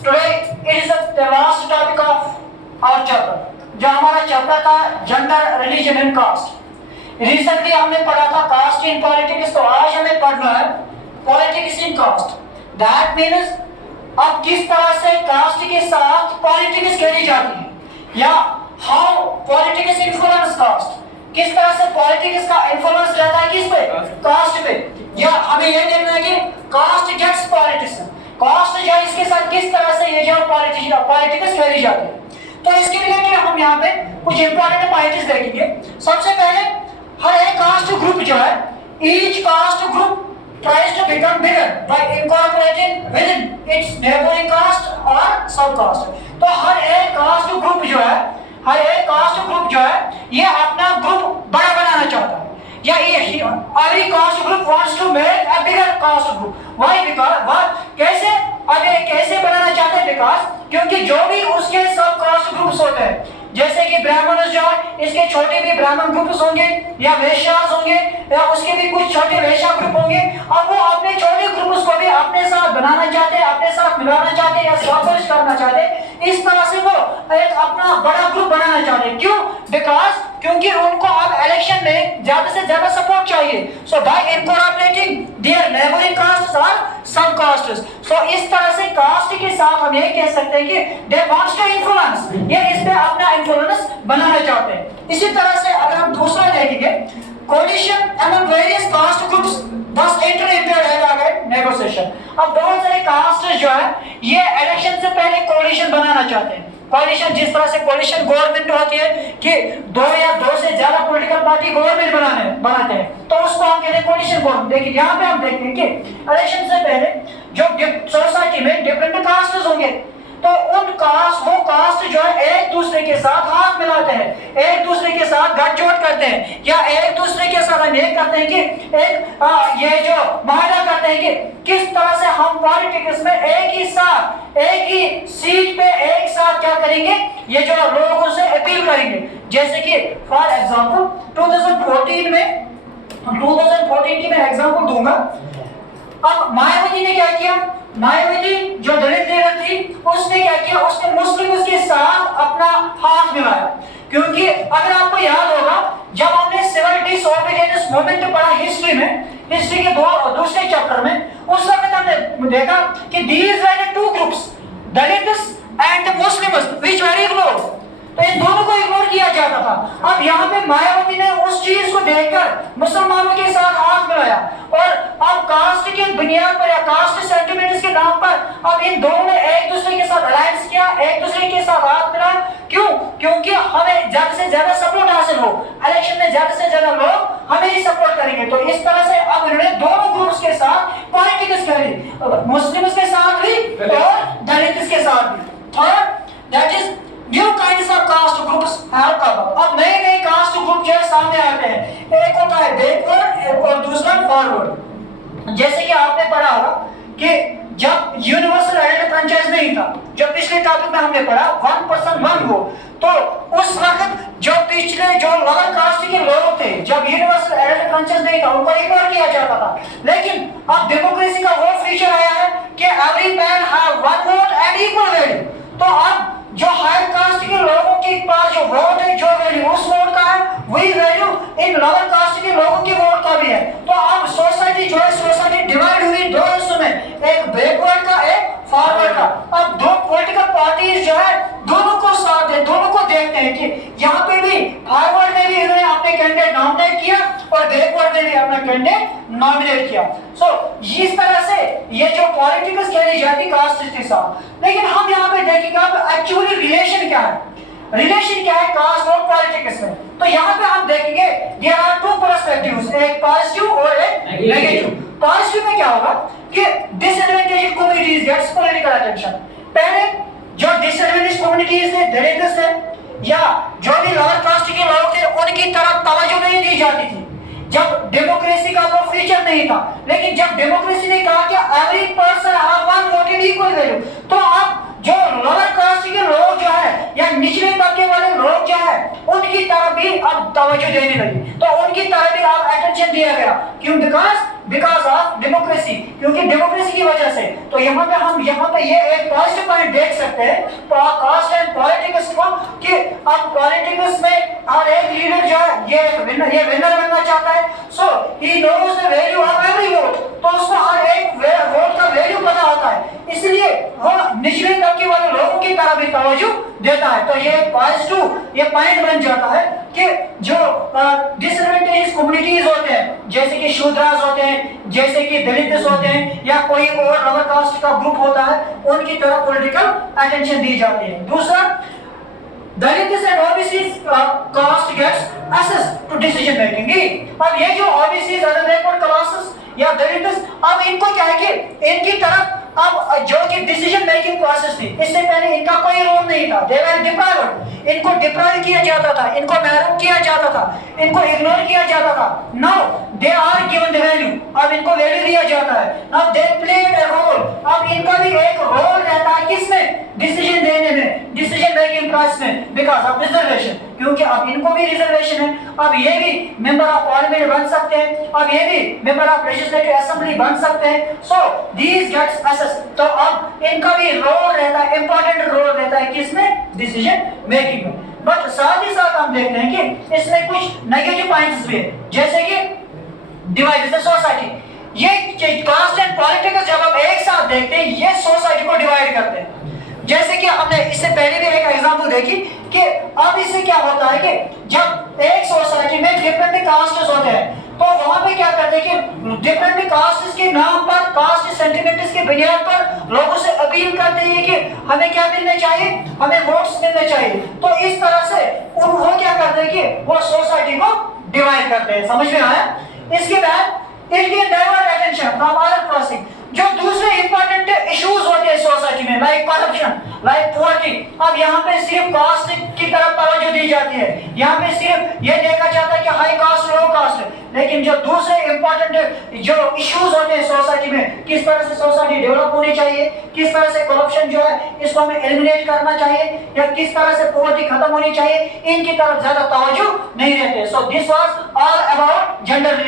Today it is the last topic of our chapter, जो हमारा chapter था gender, religion and caste. Recently हमने पढ़ा था कास्ट इन पॉलिटिक्स, तो आज हमें पढ़ना है politics in caste. That means अब किस तरह से कास्ट के साथ पॉलिटिक्स खेली जाती है, या हाउ पॉलिटिक्स इन्फ्लुएंस कास्ट, किस तरह से पॉलिटिक्स का इन्फ्लुएंस रहता है किस पे, कास्ट पे। या हमें ये देखना है कि कास्ट गेट्स पॉलिटिक्स, कास्ट जो है इसके साथ किस तरह से ये जो पॉलिटिक्स खेली जाती है। तो इसके रिलेटेड हम यहाँ पे कुछ इंपॉर्टेंट पॉइंट्स देखेंगे। सबसे पहले हर एक कास्ट ग्रुप जो है, each caste group tries to become bigger by incorporating within its neighboring caste or sub caste। तो हर एक कास्ट ग्रुप जो है, हर एक कास्ट ग्रुप जो है ये अपना ग्रुप बड़ा बनाना चाहता है, या ये every caste group wants to make a bigger caste group। why? because कैसे अगर कैसे बनाना चाहते हैं, बिकॉज क्योंकि जो भी उसके सब कास्ट ग्रुप्स होते हैं, जैसे कि ब्राह्मण जो है इसके छोटे भी ब्राह्मण ग्रुप्स होंगे, या वैश्यास होंगे, या उसके भी कुछ छोटे वैश्या ग्रुप होंगे। अब वो अपने छोटे ग्रुप्स को भी अपने साथ बनाना चाहते हैं, अपने साथ मिलाना चाहते हैं, या स्वागत करना चाहते हैं। इस तरह से वो एक अपना बड़ा ग्रुप बनाना चाहते हैं। क्यों? बिकॉज क्योंकि उनको अब इलेक्शन में ज्यादा से ज्यादा सपोर्ट चाहिए। So by incorporating their neighbouring castes और सब कास्ट्स, सो इस तरह से कास्ट के साथ हम ये कह सकते हैं कि दे वांट्स टू इन्फ्लुएंस, ये इस पे अपना इन्फ्लुएंस बनाना चाहते हैं। इसी तरह से अगर हम दूसरा देखेंगे, coalition among various caste groups thus enter into a dialogue and negotiation। अब बहुत सारे कास्ट जो है ये इलेक्शन से पहले कोलिशन बनाना चाहते हैं। कोलिशन जिस तरह से कोलिशन गवर्नमेंट होती है कि दो या दो से ज्यादा पॉलिटिकल पार्टी गवर्नमेंट बनाते हैं, तो उसको हम कहते हैं कोलिशन गवर्नमेंट। देखिए यहाँ पे हम देखते हैं कि इलेक्शन से पहले जो सोसाइटी में डिफरेंट कास्ट होंगे, तो उन कास्ट वो कास्ट जो है एक दूसरे के साथ हाथ मिलाते हैं, एक दूसरे के साथ गठजोड़ करते हैं, या एक दूसरे के साथ हम ये करते हैं कि एक ये जो माहदा करते हैं कि किस तरह से हम पॉलिटिक्स में एक ही साथ एक ही सीट पे एक साथ क्या करेंगे, ये जो लोगों से अपील करेंगे। जैसे कि फॉर एग्जांपल 2014 की मैं एग्जांपल दूंगा। अब मायावती ने क्या किया, मायावती जो दलित लीडर थी उसने क्या किया, उसने मुस्लिम के साथ अपना हाथ मिलाया। क्योंकि अगर आपको याद होगा जब हमने सिविल डिसओबीडियंस मूवमेंट पढ़ा हिस्ट्री में, हिस्ट्री के दूसरे चैप्टर में, उस वक्त हमने देखा कि these were the two groups, Dalits and Muslims which were ignored. तो इन दोनों को इग्नोर किया जाता था। अब यहाँ पे मायावती ने उस चीज को देखकर मुसलमानों के साथ हाथ मिलाया, और अब कास्ट की बुनियाद पर या कास्ट सेंटिमेंट्स के नाम पर अब इन दोनों ने एक दूसरे के साथ अलायंस किया, एक दूसरे के साथ हाथ मिलाया। क्यों? क्योंकि हमें ज्यादा से ज्यादा सपोर्ट हासिल हो, इलेक्शन में ज्यादा से ज्यादा लोग हमें ही सपोर्ट करेंगे। तो इस तरह से अब इन्होंने दोनों ग्रुप्स के साथ पॉलिटिक्स खेली, मुस्लिम्स के साथ भी और दलित्स के साथ भी। Third, that is new kinds of caste groups have come. अब नए नए कास्ट ग्रुप जो सामने आते हैं, एक होता है बैकवर्ड और दूसरा फॉरवर्ड। जैसे कि आपने पढ़ा होगा कि जब यूनिवर्सल एडेड फ्रेंचाइज नहीं था, जब पिछले टॉपिक में हमने पढ़ा 1% 1 वोट, तो उस वक्त जो पिछले जो लोअर कास्ट के लोग थे, जब यूनिवर्सल एडेड फ्रेंचाइज नहीं था उनको इग्नोर किया जाता था। लेकिन अब डेमोक्रेसी का वो फीचर आया है कि every man have 1 vote and equal value. तो अब जो हायर कास्ट के लोगों के पास जो वोट है, जो वैल्यू उस वोट का है, वही वैल्यू इन लोअर कास्ट के लोगों के वोट का भी है। तो अब सोसाइटी जो है, सोसाइटी डिवाइड हुई दो हिस्सों में, एक बैकवर्ड का, एक फॉरवर्ड का। अब दो पॉलिटिकल पार्टीज जो है दोनों को साथ दे, दोनों को देखते हैं कि यहाँ पे भी फॉरवर्ड में भी इन्होंने अपने कैंडिडेट नॉमिनेट किया और बैकवर्ड में भी अपना कैंडिडेट नॉमिनेट किया। सो इस तरह से ये जो पॉलिटिक्स खेली जाती कास्ट के साथ। लेकिन हम यहाँ पे देखेंगे अब एक्चुअली रिलेशन क्या है, रिलेशन क्या है कास्ट और पॉलिटिक्स में। तो यहाँ पे हम देखेंगे देयर आर टू पर्सपेक्टिव्स, एक पॉजिटिव और एक नेगेटिव। पॉजिटिव में क्या होगा कि disadvantaged communities gets political attention. पहले जो डिसएडवांटेज्ड कम्युनिटीज थे, दलित थे, या जो भी लोअर कास्ट के लोग थे, उनकी तरफ तवज्जो नहीं दी जाती थी जब डेमोक्रेसी का वो फीचर नहीं था। लेकिन जब डेमोक्रेसी ने कहा कि every person have 1 vote and equal value, तो अब जो लोअर कास्ट के लोग जो है या निचले तबके वाले लोग जो है उनकी तरफ भी अब तवज्जो देने लगी, तो उनकी तरफ भी अब अटेंशन दिया गया। क्यों? Because of democracy. क्योंकि डेमोक्रेसी की वजह से। तो यहाँ पे हम ये एक पॉजिटिव पॉइंट देख सकते हैं कास्ट एंड पॉलिटिक्स को, कि अब पॉलिटिक्स में हर एक लीडर जो है ये विनर बनना चाहता है। So he knows the value of every vote, तो उसको हर एक वोट का वैल्यू पता होता है, इसलिए वो निचले तबके वाले लोगों की तरफ भी तवज्जो देता है। तो ये पॉजिटिव ये पॉइंट बन जाता है कि जो डिसएडवांटेजेस कम्युनिटीज होते हैं, जैसे कि शूद्रास होते हैं, जैसे कि दलित होते हैं, या कोई और लोअर कास्ट का ग्रुप होता है, उनकी तरफ पॉलिटिकल अटेंशन दी जाती है। दूसरा, Dalit and OBC caste gets access to decision making. अब ये जो ओबीसी अदर बैकवर्ड क्लासेस या दलित, अब इनको क्या है कि इनकी तरफ अब जो कि डिसीजन मेकिंग प्रोसेस थी, इससे पहले इनका कोई रोल नहीं था। दे वर डिप्राइव्ड, इनको डिप्राइव किया जाता था, इनको महरूम किया जाता था, इनको इग्नोर किया जाता था। Now they are given the value, अब इनको वैल्यू दिया जाता है। Now they played a role, अब इनका भी एक रोल रहता है किसमें, डिसीजन देने में, डिसीजन मेकिंग प्रोसेस में, बिकॉज ऑफ रिजर्वेशन, क्योंकि अब इनको भी रिजर्वेशन है। अब ये भी मेंबर ऑफ पार्लियामेंट बन सकते हैं, अब ये भी मेंबर ऑफ लेजिस्लेटिव असेंबली बन सकते हैं। सो दीज गेट्स असेस, तो अब इनका भी रोल रहता है, इंपॉर्टेंट रोल रहता है किसमें, डिसीजन मेकिंग में। बट साथ ही साथ हम देखते हैं कि इसमें कुछ नेगेटिव पॉइंट्स भी है, जैसे कि डिवाइड द सोसाइटी। ये कास्ट एंड पॉलिटिक्स जब हम एक साथ देखते हैं, ये सोसाइटी को डिवाइड करते हैं। जैसे कि हमने इससे पहले भी एक एग्जांपल देखी कि अब इससे क्या होता है कि जब एक सोसाइटी में डिफरेंट कास्ट्स होते हैं, तो वहां पे क्या करते हैं कि डिफरेंट कास्ट्स के नाम पर, कास्ट सेंटिमेंट्स की बुनियाद पर लोगों से अपील करते हैं कि हमें क्या मिलने चाहिए, हमें वोट्स मिलने चाहिए। तो इस तरह से वो क्या करते हैं कि वो सोसाइटी को डिवाइड करते हैं। समझ में आया? इसके बाद it can divert attention from other processing, जो दूसरे इंपॉर्टेंट इश्यूज होते हैं सोसाइटी में, लाइक करप्शन, लाइक पॉवर्टी। अब यहाँ पे सिर्फ कास्ट की तरफ तवज्जो दी जाती है, यहाँ पे सिर्फ ये देखा जाता है कि हाई कास्ट लो कास्ट, लेकिन जो दूसरे इंपॉर्टेंट जो इश्यूज होते हैं सोसाइटी में, किस तरह से सोसाइटी डेवलप होनी चाहिए, किस तरह से करप्शन जो है इसको हमें एलिमिनेट करना चाहिए, या किस तरह से पॉवर्टी खत्म होनी चाहिए, इनकी तरफ ज्यादा तवज्जो नहीं रहते। So this was all about gender.